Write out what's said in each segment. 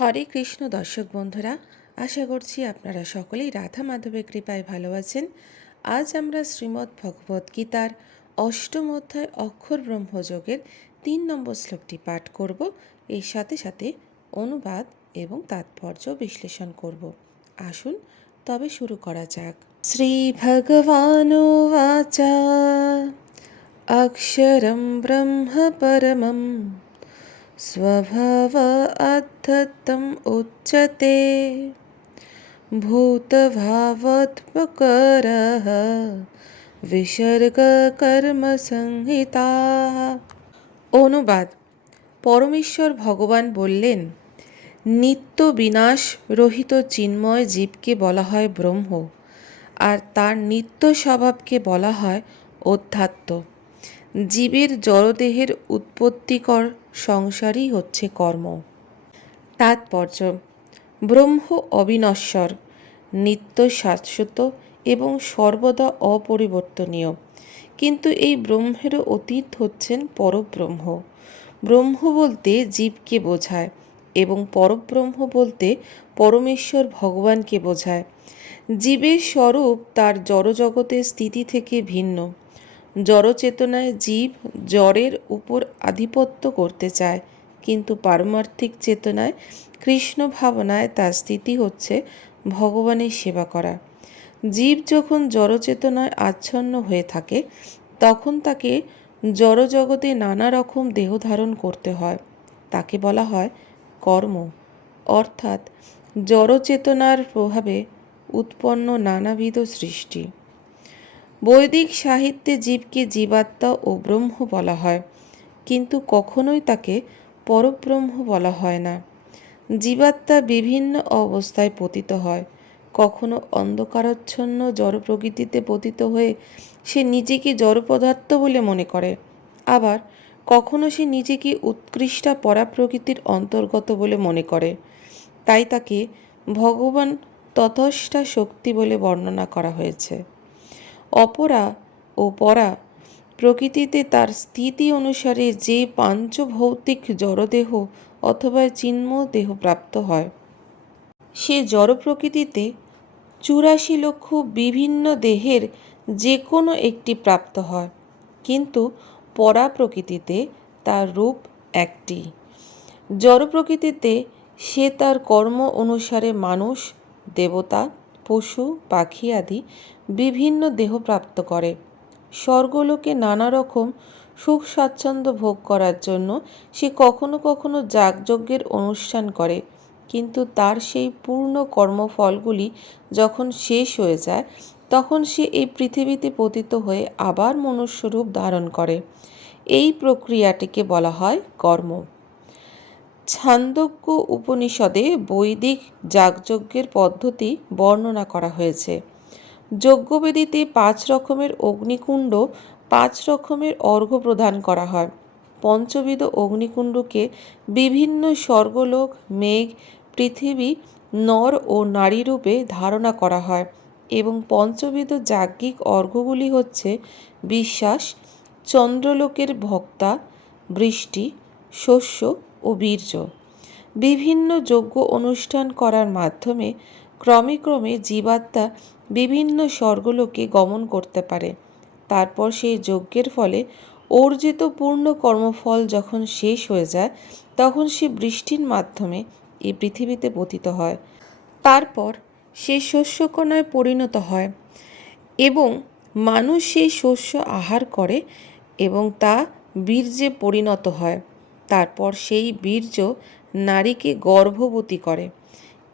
হরে কৃষ্ণ দর্শক বন্ধুরা, আশা করছি আপনারা সকলেই রাধা মাধবের কৃপায় ভালো আছেন। আজ আমরা শ্রীমদ্ ভগবদ্ গীতার অষ্টম অধ্যায় অক্ষর ব্রহ্মযোগের তিন নম্বর শ্লোকটি পাঠ করব। এর সাথে সাথে অনুবাদ এবং তাৎপর্য বিশ্লেষণ করব। আসুন, তবে শুরু করা যাক। শ্রী ভগবানুবাচা অক্ষরম ব্রহ্ম পরমম। स्वभाव अद्धतम् उच्यते भूतभावोत्पकरः বিসর্গকর্মসংহিতা অনুবাদ পরমেশ্বর ভগবান বললেন নিত্য বিনাশ রহিত চিন্ময় জীবকে বলা হয় ব্রহ্ম আর তার নিত্য স্বভাবকে বলা হয় অধ্যাত্ম জীবের জড়দেহের উৎপত্তিকর সংসারই হচ্ছে কর্ম। তাৎপর্য, ব্রহ্ম অবিনশ্বর, নিত্য শাশ্বত এবং সর্বদা অপরিবর্তনীয়। কিন্তু এই ব্রহ্মেরও অতীত হচ্ছেন পরব্রহ্ম। ব্রহ্ম বলতে জীবকে বোঝায় এবং পরব্রহ্ম বলতে পরমেশ্বর ভগবানকে বোঝায়। জীবের স্বরূপ তার জড়জগতের স্থিতি থেকে ভিন্ন। জড়চেতনায় জীব জড়ের উপর আধিপত্য করতে চায়, কিন্তু পারমার্থিক চেতনায় কৃষ্ণ ভাবনায় তার স্থিতি হচ্ছে ভগবানের সেবা করা। জীব যখন জড়চেতনায় আচ্ছন্ন হয়ে থাকে, তখন তাকে জড়জগতে নানা রকম দেহ ধারণ করতে হয়। তাকে বলা হয় কর্ম। অর্থাৎ জড়চেতনার প্রভাবে উৎপন্ন নানাবিধ সৃষ্টি। বৈদিক সাহিত্যে জীবকে জীবাত্মা ও ব্রহ্ম বলা হয়, কিন্তু কখনোই তাকে পরব্রহ্ম বলা হয় না। জীবাত্মা বিভিন্ন অবস্থায় পতিত হয়, কখনো অন্ধকারাচ্ছন্ন জড় প্রকৃতিতে পতিত হয়ে সে নিজেকে জড় পদার্থ বলে মনে করে, আবার কখনো সে নিজেকে উৎকৃষ্টা পরা প্রকৃতির অন্তর্গত বলে মনে করে। তাই তাকে ভগবান তথষ্ঠা শক্তি বলে বর্ণনা করা হয়েছে। অপরা ও পরা। প্রকৃতিতে তার স্থিতি অনুসারে যে পাঞ্চভৌতিক জড়দেহ অথবা চিন্ম দেহ প্রাপ্ত হয়, সে জড় প্রকৃতিতে চুরাশি লক্ষ বিভিন্ন দেহের যে কোনো একটি প্রাপ্ত হয়। কিন্তু পরা প্রকৃতিতে তার রূপ একটি। জড় প্রকৃতিতে সে তার কর্ম অনুসারে মানুষ, দেবতা পশু, পাখি আদি বিভিন্ন দেহ প্রাপ্ত করে। স্বর্গলোকে নানা রকম সুখ স্বাচ্ছন্দ্য ভোগ করার জন্য সে কখনো কখনো যাগযজ্ঞের অনুষ্ঠান করে। কিন্তু তার সেই পূর্ণ কর্মফলগুলি যখন শেষ হয়ে যায়, তখন সে এই পৃথিবীতে পতিত হয়ে আবার মনুষ্যরূপ ধারণ করে। এই প্রক্রিয়াটিকে বলা হয় কর্ম। ছান্দোগ্য উপনিষদে বৈদিক যাগযজ্ঞের পদ্ধতি বর্ণনা করা হয়েছে। যজ্ঞবেদীতে পাঁচ রকমের অগ্নিকুণ্ড, পাঁচ রকমের অর্ঘ্য প্রদান করা হয়। পঞ্চবিধ অগ্নিকুণ্ডকে বিভিন্ন স্বর্গলোক, মেঘ, পৃথিবী, নর ও নারী রূপে ধারণা করা হয় এবং পঞ্চবিধ যাজ্ঞিক অর্ঘ্যগুলি হচ্ছে বিশ্বাস, চন্দ্রলোকের ভক্তা, বৃষ্টি, শস্য ও বীর্য। বিভিন্ন যজ্ঞ অনুষ্ঠান করার মাধ্যমে ক্রমে ক্রমে জীবাত্মা বিভিন্ন স্বর্গলোকে গমন করতে পারে। তারপর সেই যজ্ঞের ফলে অর্জিত পূর্ণ কর্মফল যখন শেষ হয়ে যায়, তখন সে বৃষ্টির মাধ্যমে এই পৃথিবীতে পতিত হয়। তারপর সে শস্যকণায় পরিণত হয় এবং মানুষ সেই শস্য আহার করে এবং তা বীর্যে পরিণত হয়। তারপর সেই বীর্য নারীকে গর্ভবতী করে।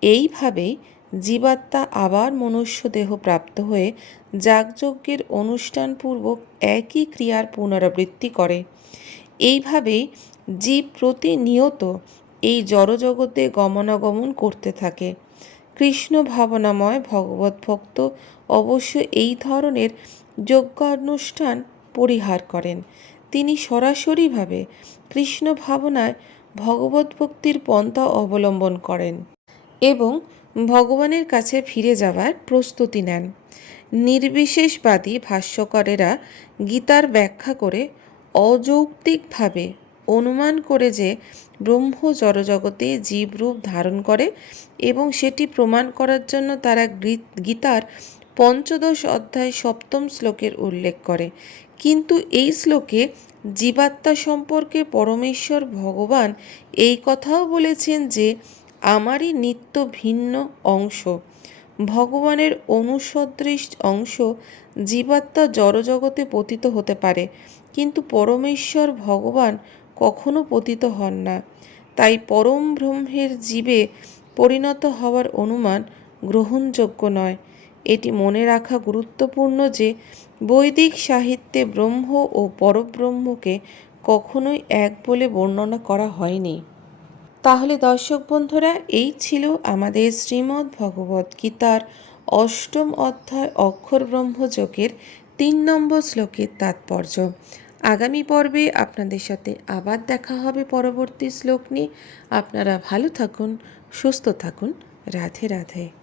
এইভাবেই জীবাত্মা আবার মনুষ্য দেহ প্রাপ্ত হয়ে যাগযজ্ঞের অনুষ্ঠানপূর্বক একই ক্রিয়ার পুনরাবৃত্তি করে। এইভাবেই জীব প্রতিনিয়ত এই জড়জগতে গমনাগমন করতে থাকে। কৃষ্ণ ভাবনাময় ভগবত ভক্ত অবশ্য এই ধরনের যজ্ঞানুষ্ঠান পরিহার করেন। তিনি সরাসরিভাবে কৃষ্ণ ভাবনায় ভগবত ভক্তির পন্থা অবলম্বন করেন এবং ভগবানের কাছে ফিরে যাওয়ার প্রস্তুতি নেন। নির্বিশেষবাদী ভাষ্যকারেরা গীতার ব্যাখ্যা করে অযৌক্তিকভাবে অনুমান করে যে ব্রহ্ম জড়জগতে জীবরূপ ধারণ করে এবং সেটি প্রমাণ করার জন্য তারা গীতার পঞ্চদশ অধ্যায় সপ্তম শ্লোকের উল্লেখ করে। কিন্তু এই শ্লোকে জীবাত্মা সম্পর্কে পরমেশ্বর ভগবান এই কথাও বলেছেন যে, আমারই নিত্য ভিন্ন অংশ। ভগবানের অনুসদৃশ অংশ জীবাত্মা জড়জগতে পতিত হতে পারে, কিন্তু পরমেশ্বর ভগবান কখনো পতিত হন না। তাই পরম ব্রহ্মের জীবে পরিণত হওয়ার অনুমান গ্রহণযোগ্য নয়। এটি মনে রাখা গুরুত্বপূর্ণ যে বৈদিক সাহিত্যে ব্রহ্ম ও পরব্রহ্মকে কখনোই এক বলে বর্ণনা করা হয়নি। তাহলে দর্শক বন্ধুরা, এই ছিল আমাদের শ্রীমদ্ ভগবত গীতার অষ্টম অধ্যায় অক্ষর ব্রহ্মযোগের তিন নম্বর শ্লোকের তাৎপর্য। আগামী পর্বে আপনাদের সাথে আবার দেখা হবে পরবর্তী শ্লোক নিয়ে। আপনারা ভালো থাকুন, সুস্থ থাকুন। রাধে রাধে।